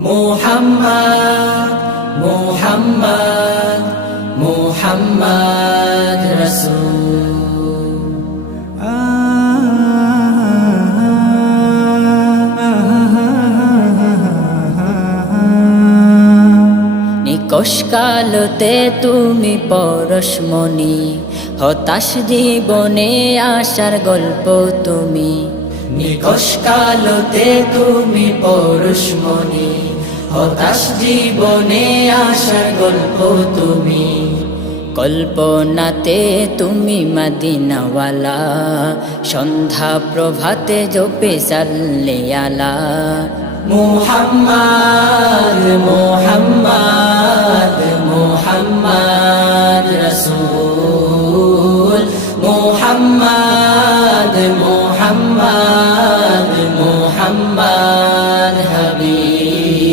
মুহাম্মদ মুহাম্মদ মুহাম্মদ রাসূল। নিকষ কালতে তুমি পরশমণি, হতাশ জীবনে আশার গল্প তুমি। নিকষ কালতে তুমি পরশমণি, হতাশ জীবনে আশার গল্প তুমি। কল্পনাতে তুমি মদিনাওয়ালা, সন্ধ্যা প্রভাতে জপে সাল্লে আলা। মুহাম্মদ